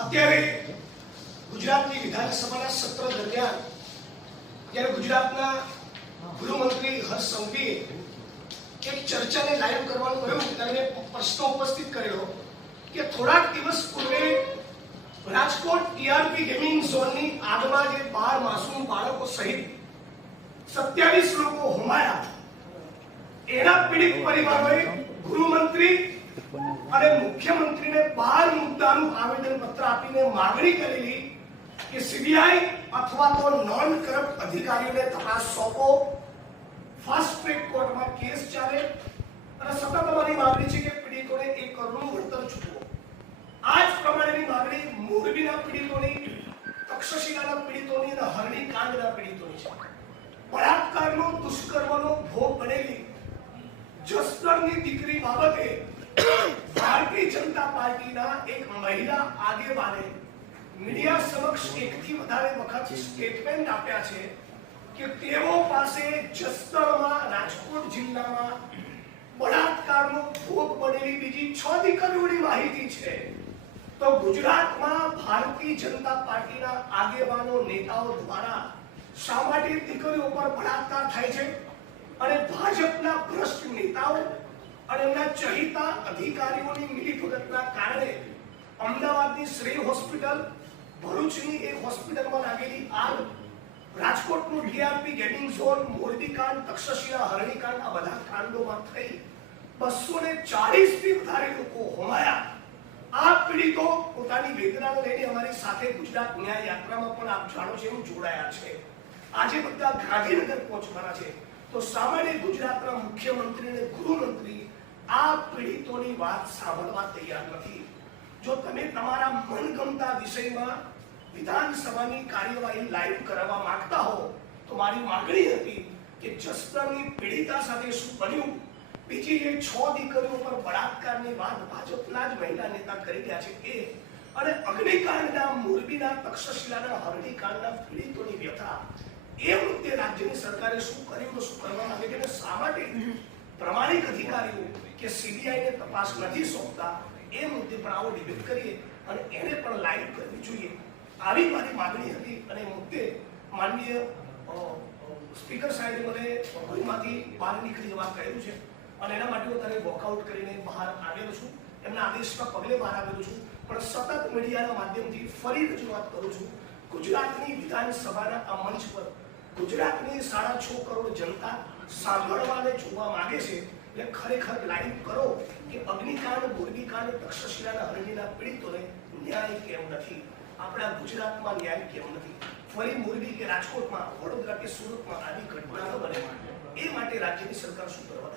અત્યારે ગુજરાતની વિધાનસભાના સત્ર દરમિયાન જ્યારે ગુજરાતના ગૃહમંત્રી હર્ષ સંઘવીએ એક ચર્ચાને લાઈવ કરવાનું કહ્યું ત્યારે પ્રશ્ન ઉપસ્થિત કર્યો કે થોડાક દિવસ પૂર્વે રાજકોટ ટીઆરપી ગેમિંગ ઝોનની આગમાં જે બાર માસૂમ બાળકો સહિત સત્યાવીસ લોકો હોમાયા એના પીડિત પરિવારોએ ગૃહમંત્રી અને મુખ્યમંત્રીને બાર મુદ્દાનું આવેદન પત્ર આપીને માગણી કરેલી કે સીબીઆઈ અથવા તો નોન કરપ્ટ અધિકારીઓને તપાસ સોંપો. ફાસ્ટ ટ્રેક કોર્ટમાં કેસ ચાલે. અને સતત અમારી માગણી છે કે પીડિતોને એક કરોડનું વળતર ચૂકવો આ જ પ્રમાણેની માગણી મોરબીના પીડિતોની, તક્ષશિલાના પીડિતોની અને હરણી કાંડના પીડિતોની છે. બળાત્કારનો, દુષ્કર્મનો ભોગ બનેલી જસદણની દીકરી બાબતે જનતા પાર્ટીના એક મહિલા આગેવાને મીડિયા સમક્ષ એકથી વધારે વખત સ્ટેટમેન્ટ આપ્યા છે કે તેઓ પાસે જસદણમાં રાજકોટ જિલ્લામાં બળાત્કારનો ભોગ બનેલી બીજી છ દીકરીઓની માહિતી છે. તો ગુજરાતમાં ભારતીય જનતા પાર્ટીના આગેવાનો, નેતાઓ દ્વારા શા માટે દીકરીઓ પર બળાત્કાર થાય છે? અને ભાજપના ભ્રષ્ટ નેતાઓ અને એમના ચહિતા અધિકારીઓની મિલીભગતના કારણે અમદાવાદની શ્રેય હોસ્પિટલ, ભરૂચની એક હોસ્પિટલમાં લાગેલી આગ, રાજકોટનું D R P gaming zone, મોરબીકાંડ, Takshashila, હરણીકાંડ, આ બધા કાંડોમાં થઈ બસો ને ચાલીસથી વધારે લોકો હોમાયા. આ પીડિતો પોતાની વેદનાને લઈને અમારી સાથે ગુજરાત ન્યાય યાત્રામાં પણ આપ જાણો છો એવું જોડાયા છે. આજે બધા ગાંધીનગર પહોંચવાના છે. તો સામાન્ય ગુજરાતના મુખ્યમંત્રી આ પીડિતોની વાત સાંભળવા તૈયાર નથી. જો તમે તમારા મનગમતા વિષયમાં વિધાનસભાની કાર્યવાહી લાઈવ કરાવવા માંગતા હો તો મારી માગણી હતી કે જસદણની પીડિતા સાથે શું બન્યું? બીજી જે છ દીકરીઓ પર બળાત્કારની વાત ભાજપના જ મહિલા નેતા કરી રહ્યા છે એ અને અગ્નિકાંડના મોરબીના તક્ષશિલાના હરણીકાંડના પીડિતોની વ્યથા એ મુદ્દે રાજ્યની સરકારે શું કર્યું તો શું કરવામાં આવે છે શા માટે પ્રમાણિક અધિકારીઓ કે સીબીઆઈ ને તપાસ નથી સોંપતા, એ મુદ્દે પણ આવો ડિબેટ કરીએ અને એને પણ લાઈવ કરવી જોઈએ. આવી મારી માગણી હતી અને મુદ્દે માનનીય સ્પીકર સાહેબે મને ગૃહમાંથી બહાર નીકળી જવા કહ્યું છે. અને એના માટે હું તને વોકઆઉટ કરીને બહાર આવેલો છું. એમના આદેશના પગલે બહાર આવેલો છું. પણ સતત મીડિયાના માધ્યમથી ફરી રજૂઆત કરું છું. ગુજરાતની વિધાનસભાના આ મંચ પર ગુજરાતની સાડા છ કરોડ જનતા સાંભળવા અને જોવા માંગે છે. એટલે ખરેખર લાઈવ કરો કે અગ્નિકાંડ મોરબીકાંડ તક્ષશિલાના હરણીના પીડિતોને ન્યાય કેમ નથી? આપણા ગુજરાતમાં ન્યાય કેમ નથી? ફરી મોરબી કે રાજકોટમાં વડોદરા કે સુરતમાં આવી ઘટના ન બને. એ માટે રાજ્યની સરકાર શું કરવા